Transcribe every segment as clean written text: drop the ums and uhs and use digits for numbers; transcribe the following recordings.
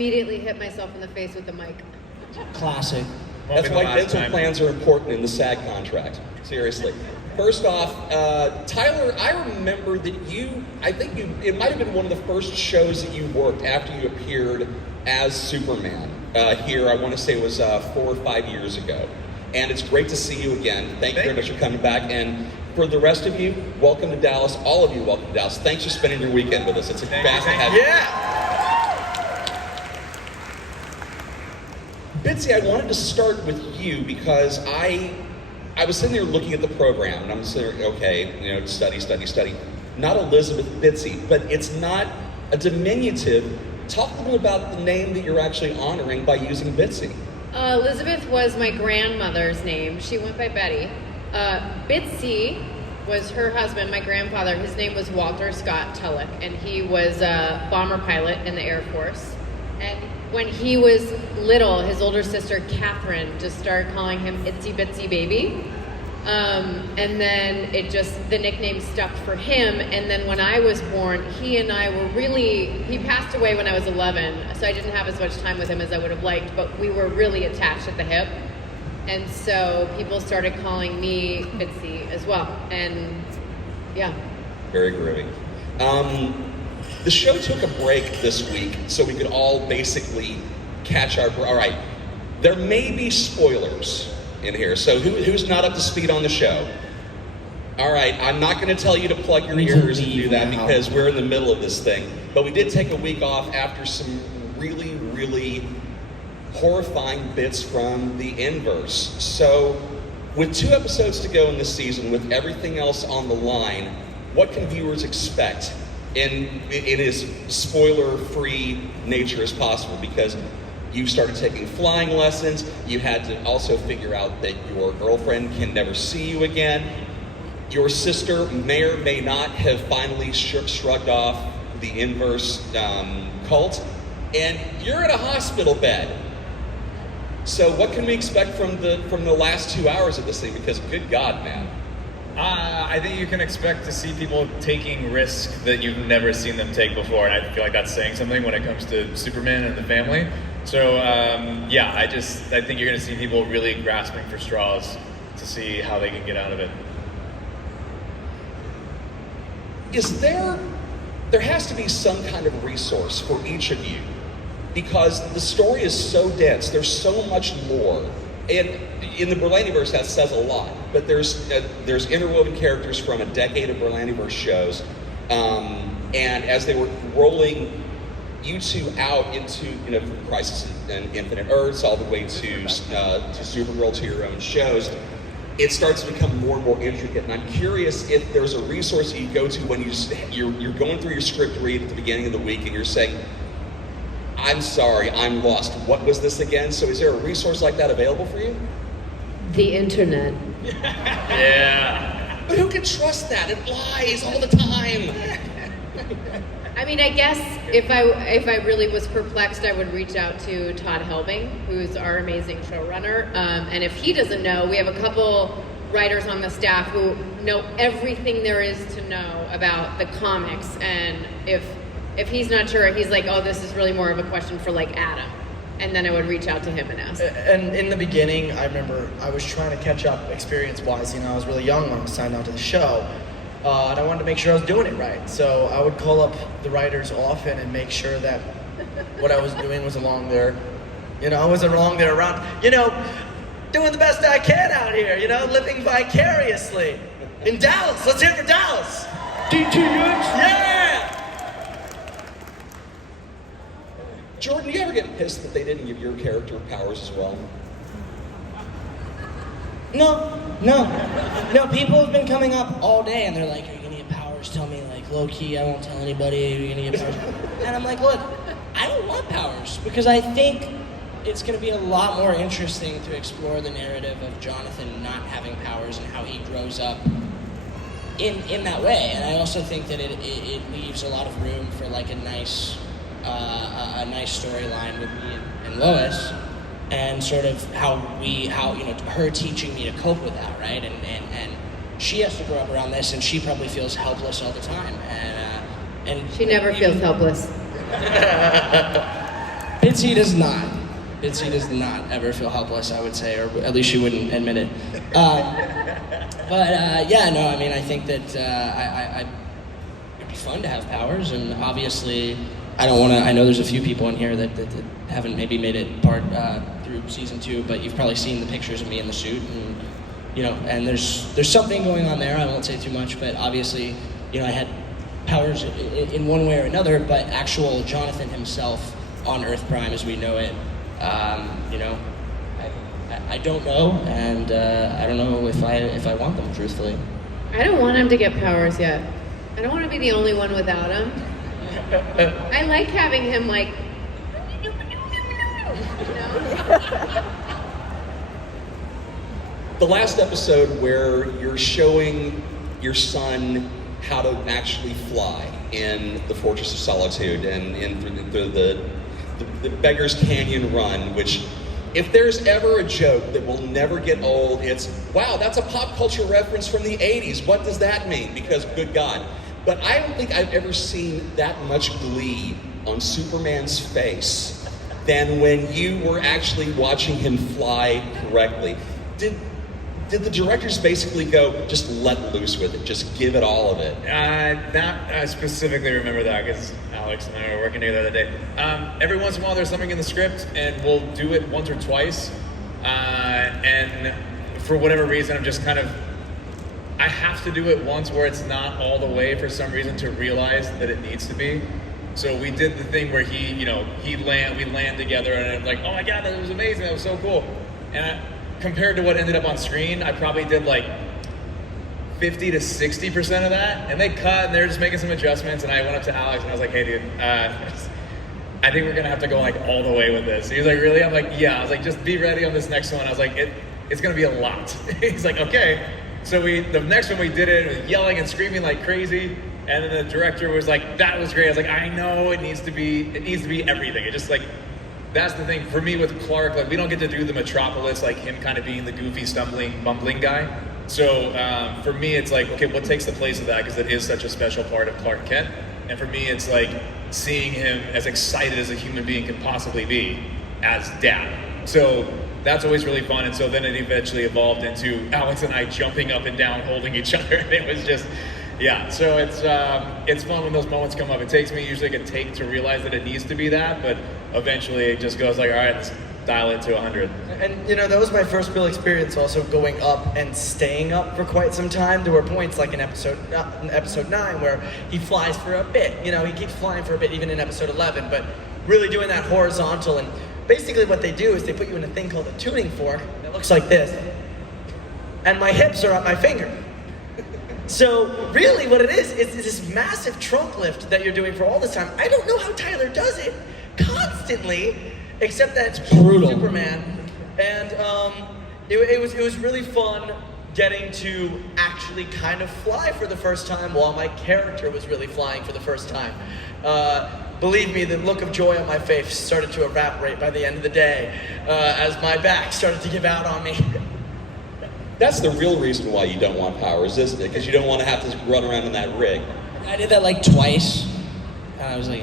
Immediately hit myself in the face with the mic. Classic. That's why dental plans are important in the SAG contract. Seriously. First off, Tyler, I remember that it might have been one of the first shows that you worked after you appeared as Superman here. I want to say it was 4 or 5 years ago. And it's great to see you again. Thank you very much for coming back. And for the rest of you, welcome to Dallas. All of you, welcome to Dallas. Thanks for spending your weekend with us. It's a fast to have you. Yeah! Bitsy, I wanted to start with you because I was sitting there looking at the program, and I'm sitting there, okay, study. Not Elizabeth Bitsy, but it's not a diminutive. Talk a little about the name that you're actually honoring by using Bitsy. Elizabeth was my grandmother's name. She went by Betty. Bitsy was her husband, my grandfather. His name was Walter Scott Tulloch, and he was a bomber pilot in the Air Force. And when he was little, his older sister, Catherine, just started calling him Itsy Bitsy Baby. And then the nickname stuck for him. And then when I was born, he passed away when I was 11, so I didn't have as much time with him as I would have liked, but we were really attached at the hip. And so people started calling me Bitsy as well. And yeah. Very groovy. The show took a break this week so we could all basically catch our... All right, there may be spoilers in here, so who's not up to speed on the show? All right, I'm not going to tell you to plug your ears and do that because we're in the middle of this thing. But we did take a week off after some really, really horrifying bits from the inverse. So with 2 episodes to go in this season, with everything else on the line, what can viewers expect in as spoiler-free nature as possible? Because you started taking flying lessons, you had to also figure out that your girlfriend can never see you again. Your sister may or may not have finally shrugged off the inverse cult, and you're in a hospital bed. So what can we expect from the last 2 hours of this thing? Because good God, man. I think you can expect to see people taking risks that you've never seen them take before, and I feel like that's saying something when it comes to Superman and the family. So I think you're going to see people really grasping for straws to see how they can get out of it. Is there has to be some kind of resource for each of you, because the story is so dense, there's so much more. And in the Berlantiverse, that says a lot, but there's interwoven characters from a decade of Berlantiverse shows, and as they were rolling you two out into from Crisis and Infinite Earths all the way to Supergirl, to your own shows, it starts to become more and more intricate. And I'm curious if there's a resource that you go to when you're going through your script read at the beginning of the week and you're saying, I'm sorry, I'm lost. What was this again? So is there a resource like that available for you? The internet. Yeah. But who can trust that? It lies all the time. I mean, I guess if I really was perplexed, I would reach out to Todd Helbing, who's our amazing showrunner. And if he doesn't know, we have a couple writers on the staff who know everything there is to know about the comics. And if he's not sure, he's like, oh, this is really more of a question for like Adam. And then I would reach out to him and ask. And in the beginning, I remember I was trying to catch up experience-wise. I was really young when I was signed on to the show. And I wanted to make sure I was doing it right. So I would call up the writers often and make sure that what I was doing was along there. I wasn't along there around, doing the best I can out here, living vicariously. In Dallas, let's hear it for Dallas. DTX, yeah! Jordan, do you ever get pissed that they didn't give your character powers as well? No, people have been coming up all day and they're like, are you gonna get powers? Tell me, like, low key, I won't tell anybody, are you gonna get powers? And I'm like, look, I don't want powers because I think it's gonna be a lot more interesting to explore the narrative of Jonathan not having powers and how he grows up in that way. And I also think that it leaves a lot of room for like a nice storyline with me and Lois. And sort of how her teaching me to cope with that, right? And she has to grow up around this, and she probably feels helpless all the time. And she never feels helpless. Bitsy does not. Bitsy does not ever feel helpless, I would say, or at least she wouldn't admit it. Yeah, no, I mean, I think that it'd be fun to have powers, and obviously, I know there's a few people in here that haven't maybe made it part through season 2, but you've probably seen the pictures of me in the suit, and and there's something going on there. I won't say too much, but obviously, I had powers in one way or another, but actual Jonathan himself on Earth Prime as we know it, I don't know, and I don't know if I want them, truthfully. I don't want him to get powers yet. I don't want to be the only one without him. I like having him like, The last episode where you're showing your son how to actually fly in the Fortress of Solitude and in the Beggar's Canyon Run, which, if there's ever a joke that will never get old, it's, wow, that's a pop culture reference from the 80s. What does that mean? Because, good God. But I don't think I've ever seen that much glee on Superman's face than when you were actually watching him fly correctly. Did the directors basically go, just let loose with it, just give it all of it? I specifically remember that because Alex and I were working together the other day. Every once in a while there's something in the script and we'll do it once or twice. And for whatever reason, I have to do it once where it's not all the way for some reason to realize that it needs to be. So we did the thing where we land together and I'm like, oh my God, that was amazing, that was so cool. And compared to what ended up on screen, I probably did like 50 to 60% of that. And they cut and they're just making some adjustments. And I went up to Alex and I was like, hey dude, I think we're gonna have to go like all the way with this. He was like, really? I'm like, yeah. I was like, just be ready on this next one. I was like, it's gonna be a lot. He's like, okay. So the next one we did it was yelling and screaming like crazy. And then the director was like, that was great. I was like, I know it needs to be everything. It just like, that's the thing for me with Clark, like we don't get to do the Metropolis, like him kind of being the goofy, stumbling, bumbling guy. So for me, it's like, okay, what takes the place of that? Because it is such a special part of Clark Kent. And for me, it's like seeing him as excited as a human being can possibly be as dad. So that's always really fun. And so then it eventually evolved into Alex and I jumping up and down, holding each other. And it was just, yeah. So it's fun when those moments come up. It takes me usually like a take to realize that it needs to be that, but eventually it just goes like, all right, let's dial it to 100. And that was my first real experience also going up and staying up for quite some time. There were points like in episode 9 where he flies for a bit. He keeps flying for a bit even in episode 11, but really doing that horizontal. And basically what they do is they put you in a thing called a tuning fork that looks like this. And my hips are at my finger. So really what it is this massive trunk lift that you're doing for all this time. I don't know how Tyler does it constantly, except that it's brutal. Superman. And it was really fun getting to actually kind of fly for the first time while my character was really flying for the first time. Believe me, the look of joy on my face started to evaporate by the end of the day as my back started to give out on me. That's the real reason why you don't want powers, isn't it? Because you don't want to have to run around in that rig. I did that like twice, and I was like,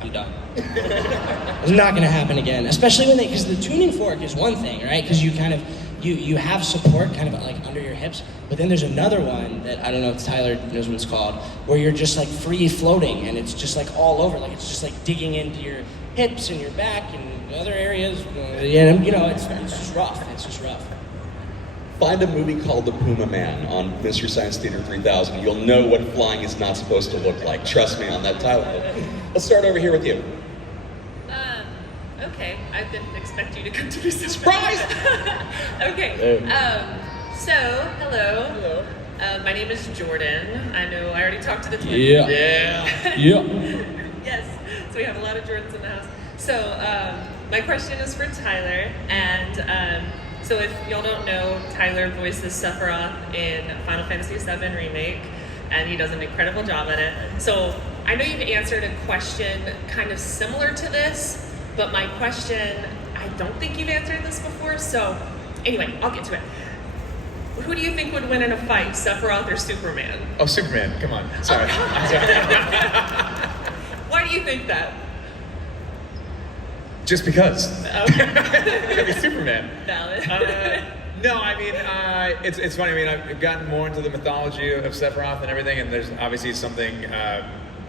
I'm done. It's not gonna happen again, especially because the tuning fork is one thing, right? Because you kind of, you have support kind of like under your hips, but then there's another one that I don't know if Tyler knows what it's called, where you're just like free floating and it's just like all over, like it's just like digging into your hips and your back and other areas. It's just rough. It's just rough. Find a movie called The Puma Man on Mystery Science Theater 3000. You'll know what flying is not supposed to look like. Trust me on that title. Let's start over here with you. Okay, I didn't expect you to come to me so Surprise! Okay, so, hello. Hello. My name is Jordan. I know I already talked to the twins. Yeah. Yes, so we have a lot of Jordans in the house. So, my question is for Tyler, and so if y'all don't know, Tyler voices Sephiroth in Final Fantasy VII Remake, and he does an incredible job at it. So I know you've answered a question kind of similar to this, but my question, I don't think you've answered this before, so anyway, I'll get to it. Who do you think would win in a fight, Sephiroth or Superman? Oh, Superman, come on. Sorry. I'm sorry. Why do you think that? Just because. Okay. Gotta be Superman. Valid. No, I mean, it's funny. I mean, I've gotten more into the mythology of Sephiroth and everything, and there's obviously something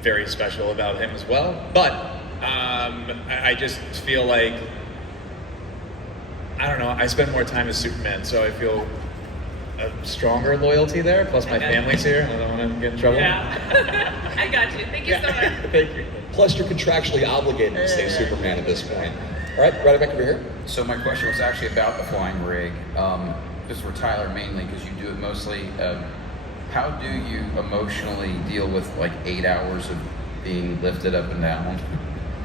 very special about him as well. But I just feel like, I don't know, I spend more time as Superman, so I feel a stronger loyalty there. Plus, my family's here. I don't want to get in trouble. Yeah. I got you. Thank you so much. Thank you. Plus, you're contractually obligated to say Superman at this point. All right, right back over here. So my question was actually about the flying rig. This is for Tyler mainly because you do it mostly. How do you emotionally deal with like 8 hours of being lifted up and down?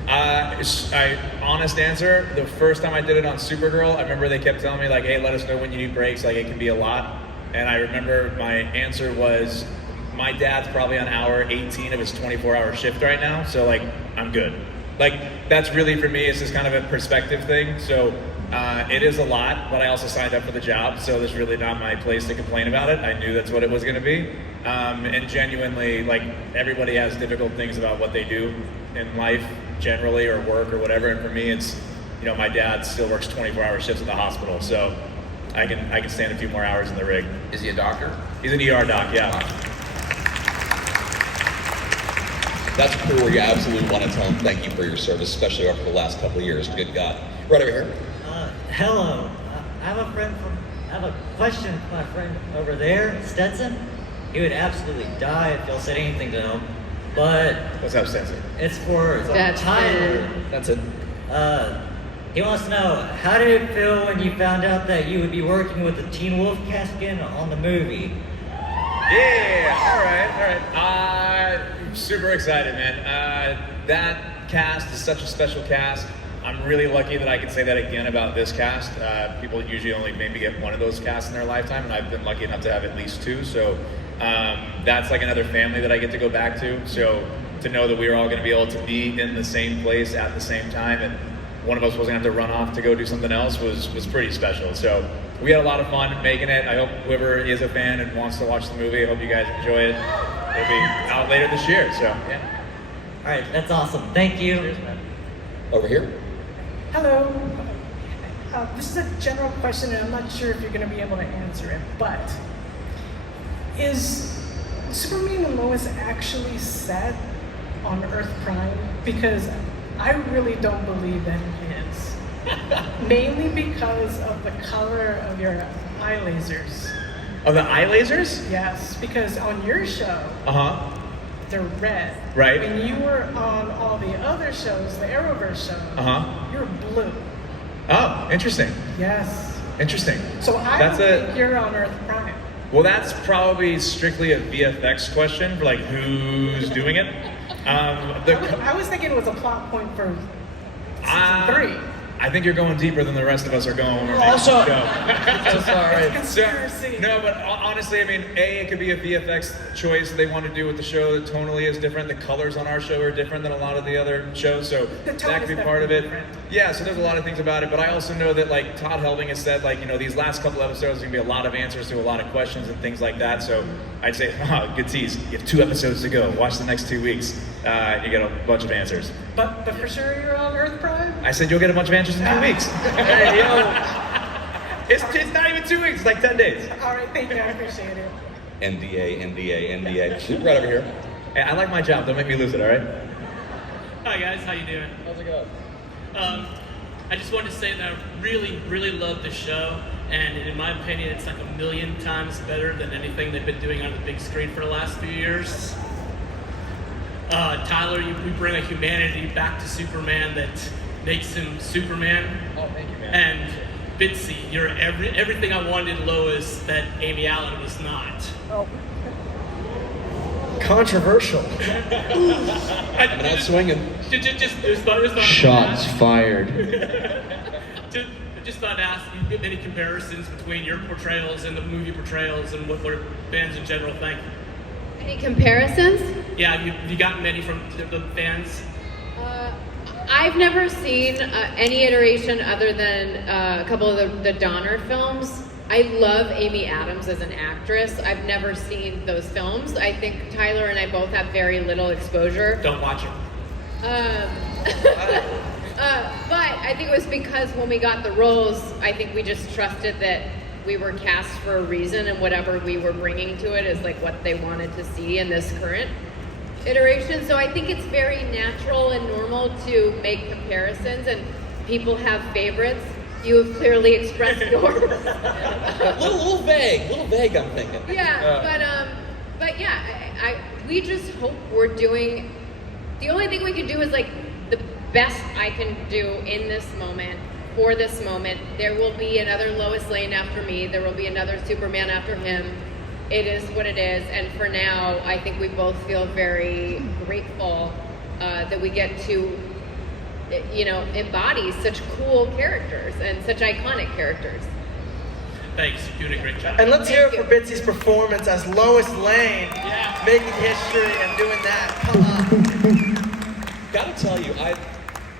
Honest answer, the first time I did it on Supergirl, I remember they kept telling me like, hey, let us know when you need breaks, like it can be a lot. And I remember my answer was, my dad's probably on hour 18 of his 24-hour shift right now, so like, I'm good. Like, that's really, for me, it's just kind of a perspective thing. So it is a lot, but I also signed up for the job, so there's really not my place to complain about it. I knew that's what it was gonna be. And genuinely, like, everybody has difficult things about what they do in life, generally, or work, or whatever. And for me, it's, you know, my dad still works 24-hour shifts at the hospital, so I can stand a few more hours in the rig. Is he a doctor? He's an ER doc, yeah. That's a career where you absolutely want to tell him thank you for your service, especially over the last couple of years. Good God. Right over here. Hello. I have a question for my friend over there, Stetson. He would absolutely die if y'all said anything to him. But What's up, Stetson? it's for That's Tyler. That's it. He wants to know, how did it feel when you found out that you would be working with the Teen Wolf cast again on the movie? Yeah, all right. Super excited, man. That cast is such a special cast. I'm really lucky that I can say that again about this cast. People usually only maybe get one of those casts in their lifetime, and I've been lucky enough to have at least two. So that's like another family that I get to go back to. So to know that we were all going to be able to be in the same place at the same time, and one of us wasn't going to have to run off to go do something else was pretty special. So we had a lot of fun making it. I hope whoever is a fan and wants to watch the movie, I hope you guys enjoy it. It'll be out later this year, so yeah. All right, that's awesome. Thank you. Cheers, man. Over here. Hello. This is a general question, and I'm not sure if you're going to be able to answer it, but is Superman and Lois actually set on Earth Prime? Because I really don't believe that he is. Mainly because of the color of your eye lasers. Oh, the eye lasers? Yes, because on your show, Uh-huh. they're red. Right. When you were on all the other shows, the Arrowverse shows, Uh-huh. you're blue. Oh, interesting. Yes. Interesting. So I That's don't think you're on Earth Prime. Well, that's probably strictly a VFX question for like who's doing it. I was thinking it was a plot point for season 3. I think you're going deeper than the rest of us are going when we're Also- making the show. So sorry. Conspiracy. No, but honestly, I mean, it could be a VFX choice they want to do with the show that tonally is different. The colors on our show are different than a lot of the other shows, so The tone that could is be part of it. definitely different. Yeah, so there's a lot of things about it, but I also know that like Todd Helbing has said, like, you know, these last couple episodes are gonna be a lot of answers to a lot of questions and things like that. So I'd say, good tease. You have 2 episodes to go. Watch the next 2 weeks. You get a bunch of answers. But for sure you're on Earth Prime? I said you'll get a bunch of answers in 2 weeks. Hey, yo. It's not even 2 weeks. It's like 10 days. All right, thank you. I appreciate it. NDA. Right over here. Hey, I like my job. Don't make me lose it, all right? Hi guys, how you doing? How's it going? I just wanted to say that I really, really love the show, and in my opinion, it's like 1,000,000 times better than anything they've been doing on the big screen for the last few years. Tyler, we bring a humanity back to Superman that makes him Superman. Oh, thank you, man. And Bitsy, you're everything I wanted in Lois that Amy Allen was not. Controversial. I'm not swinging. Just thought Shots fired. Just thought to ask you any comparisons between your portrayals and the movie portrayals and what fans in general think. Any comparisons? Yeah, you got many from the fans. I've never seen any iteration other than a couple of the Donner films. I love Amy Adams as an actress. I've never seen those films. I think Tyler and I both have very little exposure. Don't watch it. But think it was because when we got the roles, I think we just trusted that we were cast for a reason, and whatever we were bringing to it is like what they wanted to see in this current iteration. So I think it's very natural and normal to make comparisons, and people have favorites. You have clearly expressed yours. little vague, I'm thinking. Yeah, but yeah, we just hope we're doing. The only thing we can do is like the best I can do in this moment, for this moment. There will be another Lois Lane after me. There will be another Superman after him. It is what it is. And for now, I think we both feel very grateful that we get to, embody such cool characters and such iconic characters. Thanks, you're doing a great job. And let's hear it for Bitsy's performance as Lois Lane, making history and doing that. Come on. Gotta tell you,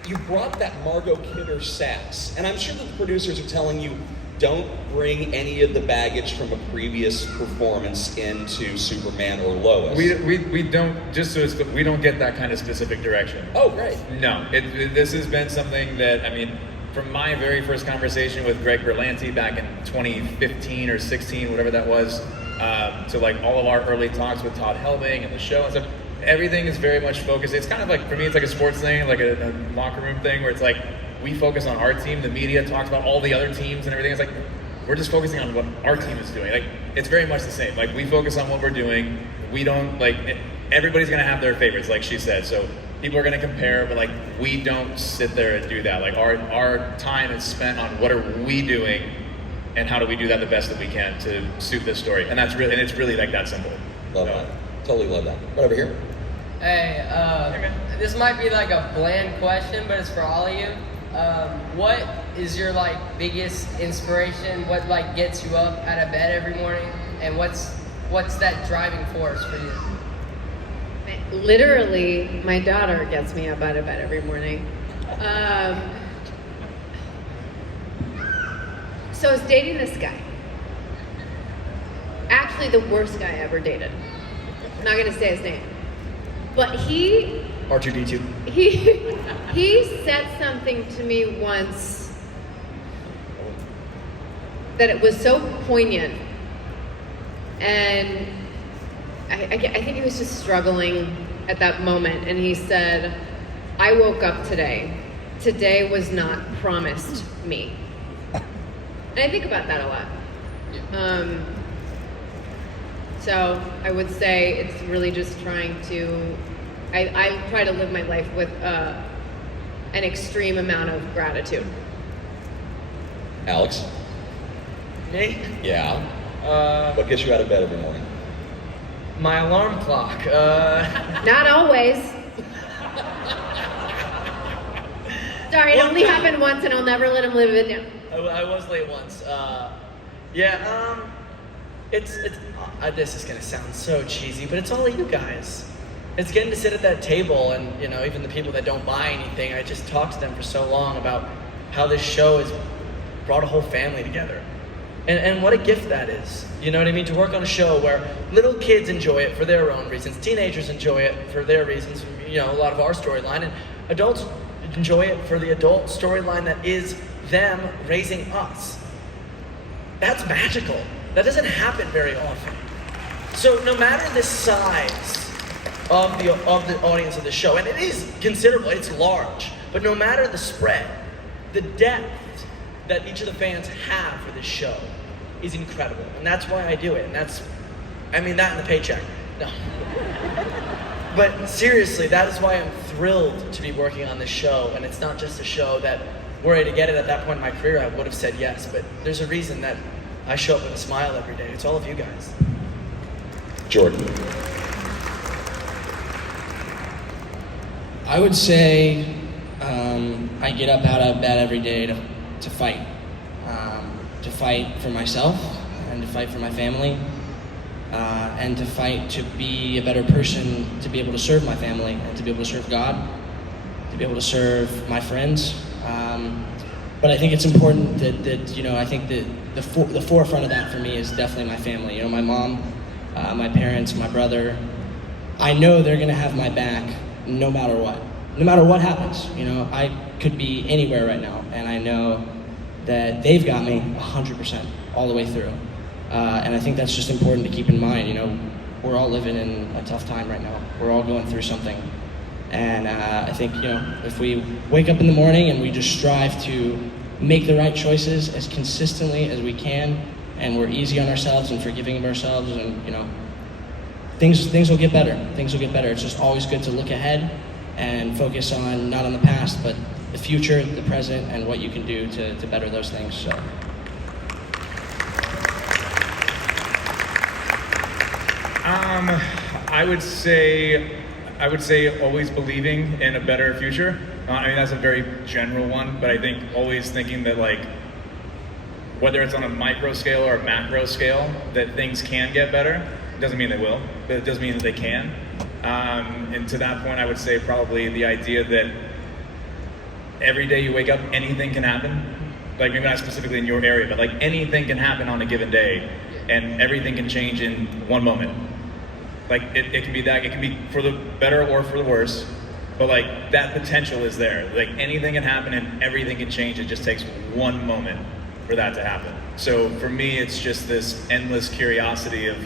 you brought that Margot Kidder sass, and I'm sure that the producers are telling you, don't bring any of the baggage from a previous performance into Superman or Lois. We don't, just so it's clear, we don't get that kind of specific direction. Oh, great. No, this has been something that, I mean, from my very first conversation with Greg Berlanti back in 2015 or 16, whatever that was, to like all of our early talks with Todd Helbing and the show and stuff, everything is very much focused. It's kind of like, for me, it's like a sports thing, like a locker room thing where it's like, we focus on our team, the media talks about all the other teams and everything. It's like, we're just focusing on what our team is doing. Like, it's very much the same. Like, we focus on what we're doing. We don't, like, everybody's gonna have their favorites, like she said. So people are gonna compare, but like, we don't sit there and do that. Like, our time is spent on what are we doing and how do we do that the best that we can to suit this story. And it's really like that simple. Love that. Totally love that. Right over here. Hey, this might be like a bland question, but it's for all of you. What is your like biggest inspiration? What like gets you up out of bed every morning? And what's that driving force for you? Literally, my daughter gets me up out of bed every morning. So I was dating this guy. Actually, the worst guy I ever dated. I'm not gonna say his name. But he R2D2. he said something to me once that it was so poignant, and I think he was just struggling at that moment, and he said, I woke up today. Today was not promised me. And I think about that a lot. So I would say it's really just trying to, I try to live my life with an extreme amount of gratitude. Alex? Me? Yeah. What gets you out of bed every morning? My alarm clock. Not always. Sorry, it only happened once, and I'll never let him live it down. I was late once. This is gonna sound so cheesy, but it's all of you guys. It's getting to sit at that table, and even the people that don't buy anything. I just talked to them for so long about how this show has brought a whole family together, and what a gift that is. You know what I mean? To work on a show where little kids enjoy it for their own reasons, teenagers enjoy it for their reasons. A lot of our storyline, and adults enjoy it for the adult storyline that is them raising us. That's magical. That doesn't happen very often. So no matter the size of the audience of the show, and it is considerable, it's large, but no matter the spread, the depth that each of the fans have for this show is incredible. And that's why I do it. And that and the paycheck. No. But seriously, that is why I'm thrilled to be working on this show. And it's not just a show that, were I to get it at that point in my career, I would have said yes. But there's a reason that I show up with a smile every day. It's all of you guys. Jordan. I would say I get up out of bed every day to fight. To fight for myself, and to fight for my family, and to fight to be a better person, to be able to serve my family, and to be able to serve God, to be able to serve my friends. But I think it's important that I think that the forefront of that for me is definitely my family. My mom, my parents, my brother. I know they're gonna have my back no matter what. no matter what happens, you know, I could be anywhere right now, and I know that they've got me 100% all the way through. And I think that's just important to keep in mind. You know, we're all living in a tough time right now. We're all going through something. And I think, you know, if we wake up in the morning and we just strive to make the right choices as consistently as we can, and we're easy on ourselves and forgiving of ourselves, and, you know, things will get better. Things will get better. It's just always good to look ahead and focus on, not on the past, but the future, the present, and what you can do to better those things. So. I would say always believing in a better future. I mean, that's a very general one, but I think always thinking that, like, whether it's on a micro scale or a macro scale, that things can get better. It doesn't mean they will, but it does mean that they can. And to that point, I would say probably the idea that every day you wake up, anything can happen. Like, maybe not specifically in your area, but like anything can happen on a given day, and everything can change in one moment. Like, it can be that, it can be for the better or for the worse, but like that potential is there. Like, anything can happen and everything can change. It just takes one moment for that to happen. So for me, it's just this endless curiosity of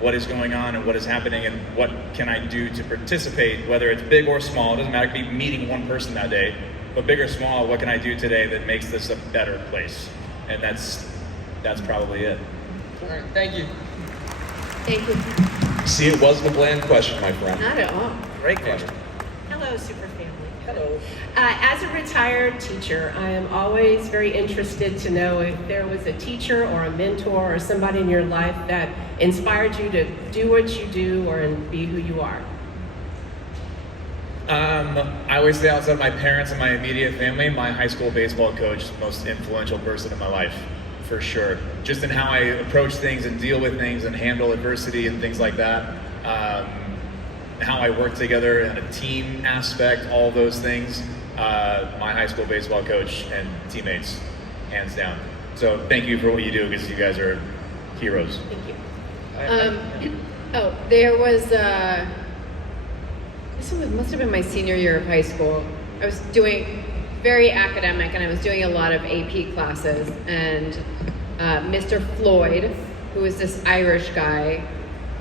what is going on and what is happening and what can I do to participate, whether it's big or small. It doesn't matter, it could be meeting one person that day, but big or small, what can I do today that makes this a better place? And that's probably it. All right, thank you. Thank you. See, it wasn't a bland question, my friend. Not at all. Great question. Hello, Super Family. Hello. As a retired teacher, I am always very interested to know if there was a teacher or a mentor or somebody in your life that inspired you to do what you do or be who you are. I always say, outside of my parents and my immediate family, my high school baseball coach is the most influential person in my life, for sure. Just in how I approach things and deal with things and handle adversity and things like that. How I work together in a team aspect, all those things. My high school baseball coach and teammates, hands down. So thank you for what you do, because you guys are heroes. Thank you. There was this must have been my senior year of high school. I was doing very academic, and I was doing a lot of AP classes, and Mr. Floyd, who was this Irish guy,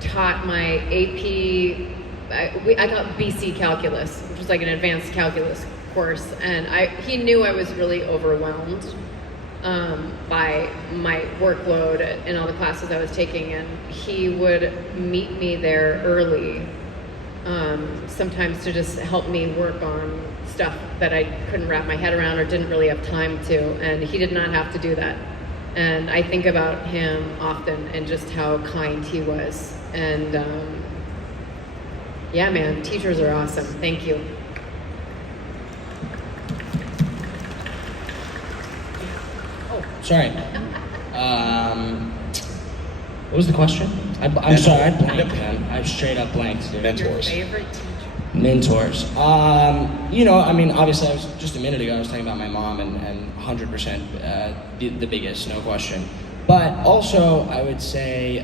taught my AP, I got BC calculus, which was like an advanced calculus course, and he knew I was really overwhelmed by my workload and all the classes I was taking, and he would meet me there early, sometimes to just help me work on stuff that I couldn't wrap my head around or didn't really have time to, and he did not have to do that. And I think about him often and just how kind he was. And yeah, man, teachers are awesome. Thank you. Sorry. What was the question? I'm sorry, I blanked, man. I straight up blanked. Mentors. Your favorite teacher? Mentors. You know, I mean, obviously, just a minute ago, I was talking about my mom, and 100% the biggest, no question. But also, I would say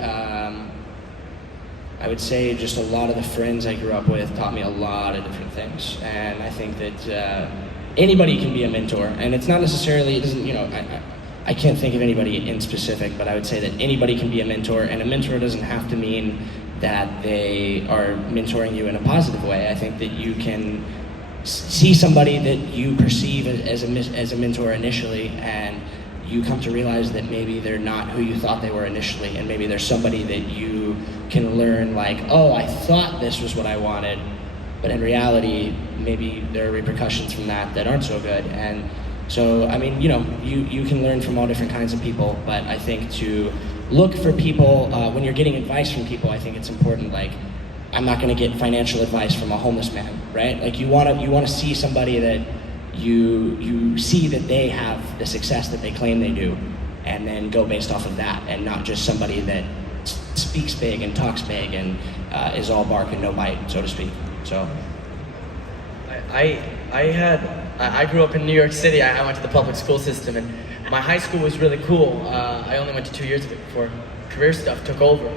just a lot of the friends I grew up with taught me a lot of different things. And I think that anybody can be a mentor. And it's not necessarily, it doesn't, you know, I can't think of anybody in specific, but I would say that anybody can be a mentor, and a mentor doesn't have to mean that they are mentoring you in a positive way. I think that you can see somebody that you perceive as a mentor initially, and you come to realize that maybe they're not who you thought they were initially, and maybe there's somebody that you can learn, like, oh, I thought this was what I wanted, but in reality, maybe there are repercussions from that aren't so good. And so, I mean, you know, you can learn from all different kinds of people, but I think to look for people, when you're getting advice from people, I think it's important, like, I'm not gonna get financial advice from a homeless man, right? Like, you wanna see somebody that you see that they have the success that they claim they do, and then go based off of that, and not just somebody that speaks big and talks big and is all bark and no bite, so to speak. So I grew up in New York City. I went to the public school system, and my high school was really cool. I only went to 2 years of it before career stuff took over,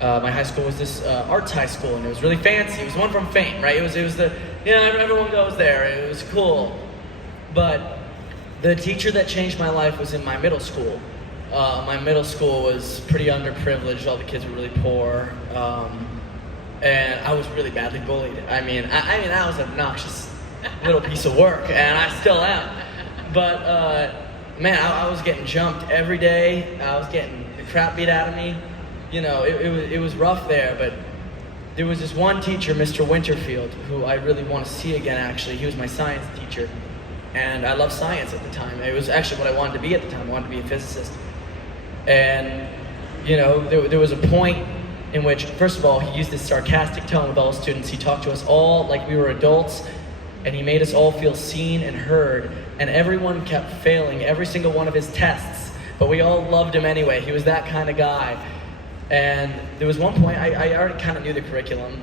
but my high school was this arts high school, and it was really fancy. It was one from Fame, right? It was the You know, everyone goes there. It was cool. But the teacher that changed my life was in my middle school. My middle school was pretty underprivileged. All the kids were really poor. And I was really badly bullied. I mean, I was an obnoxious little piece of work, and I still am. But, man, I was getting jumped every day. I was getting the crap beat out of me. You know, it was rough there, but there was this one teacher, Mr. Winterfield, who I really want to see again, actually. He was my science teacher, and I loved science at the time. It was actually what I wanted to be at the time. I wanted to be a physicist. And, you know, there was a point in which, first of all, he used this sarcastic tone with all the students. He talked to us all like we were adults, and he made us all feel seen and heard, and everyone kept failing every single one of his tests, but we all loved him anyway. He was that kind of guy. And there was one point, I already kind of knew the curriculum,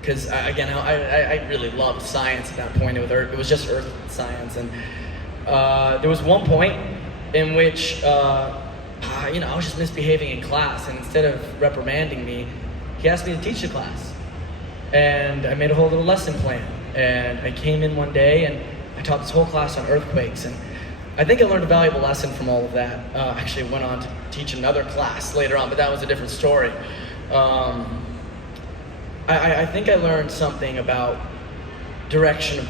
because I really loved science at that point. It was just earth science, and there was one point in which you know, I was just misbehaving in class, and instead of reprimanding me, he asked me to teach the class. And I made a whole little lesson plan, and I came in one day and I taught this whole class on earthquakes, and I think I learned a valuable lesson from all of that. Actually went on to teach another class later on, but that was a different story. I think I learned something about direction,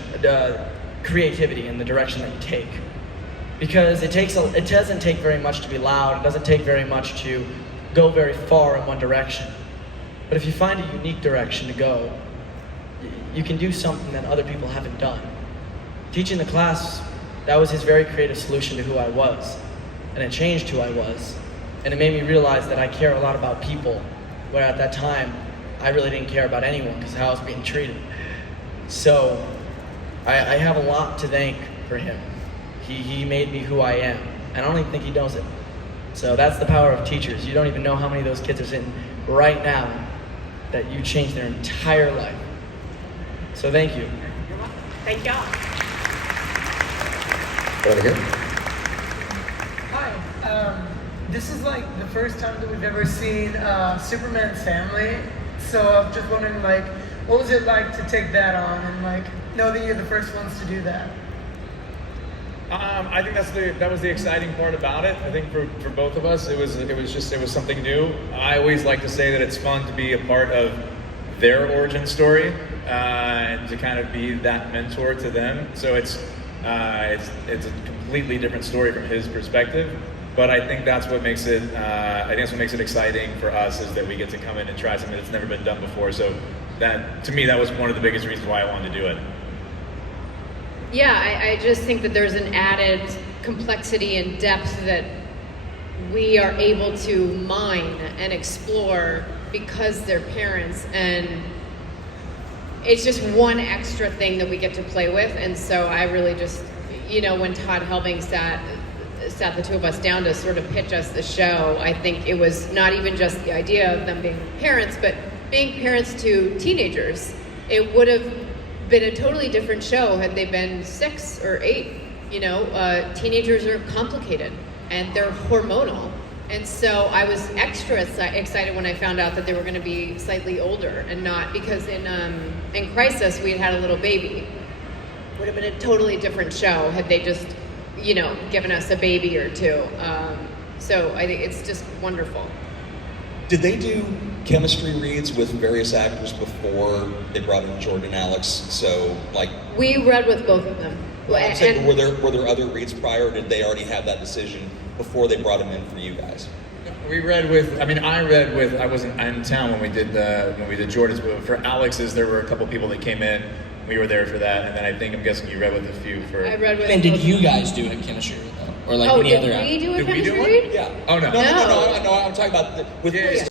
creativity and the direction that you take. Because it doesn't take very much to be loud, it doesn't take very much to go very far in one direction. But if you find a unique direction to go, you can do something that other people haven't done. Teaching the class, that was his very creative solution to who I was. And it changed who I was. And it made me realize that I care a lot about people, where at that time, I really didn't care about anyone because of how I was being treated. So, I have a lot to thank for him. He made me who I am, and I don't even think he knows it. So that's the power of teachers. You don't even know how many of those kids are sitting right now that you changed their entire life. So thank you. Thank y'all. Over here. Hi. This is like the first time that we've ever seen Superman's family. So I'm just wondering, like, what was it like to take that on and like know that you're the first ones to do that? I think that was the exciting part about it. I think for both of us, it was something new. I always like to say that it's fun to be a part of their origin story and to kind of be that mentor to them. So it's a completely different story from his perspective. But I think that's what makes it. That's what makes it exciting for us, is that we get to come in and try something that's never been done before. So that, to me, that was one of the biggest reasons why I wanted to do it. Yeah, I just think that there's an added complexity and depth that we are able to mine and explore because they're parents, and it's just one extra thing that we get to play with. And so I really just, you know, when Todd Helbing sat the two of us down to sort of pitch us the show, I think it was not even just the idea of them being parents, but being parents to teenagers. It would have been a totally different show had they been 6 or 8. You know, teenagers are complicated and they're hormonal, and so I was extra excited when I found out that they were going to be slightly older, and not because in Crisis we had a little baby. Would have been a totally different show had they just, you know, given us a baby or two. So I think it's just wonderful. Did they do chemistry reads with various actors before they brought in Jordan and Alex? So, like, We read with both of them. I'm saying, were there other reads prior, or did they already have that decision before they brought them in for you guys? We read with. I mean, I read with. I wasn't in town when we did Jordan's, but for Alex's, there were a couple people that came in. We were there for that, and then I'm guessing you read with a few for. I read with. And did you guys do a chemistry read though, or like any other? Did we do a Did we do chemistry one? read? Yeah. Oh no. No, I'm talking about with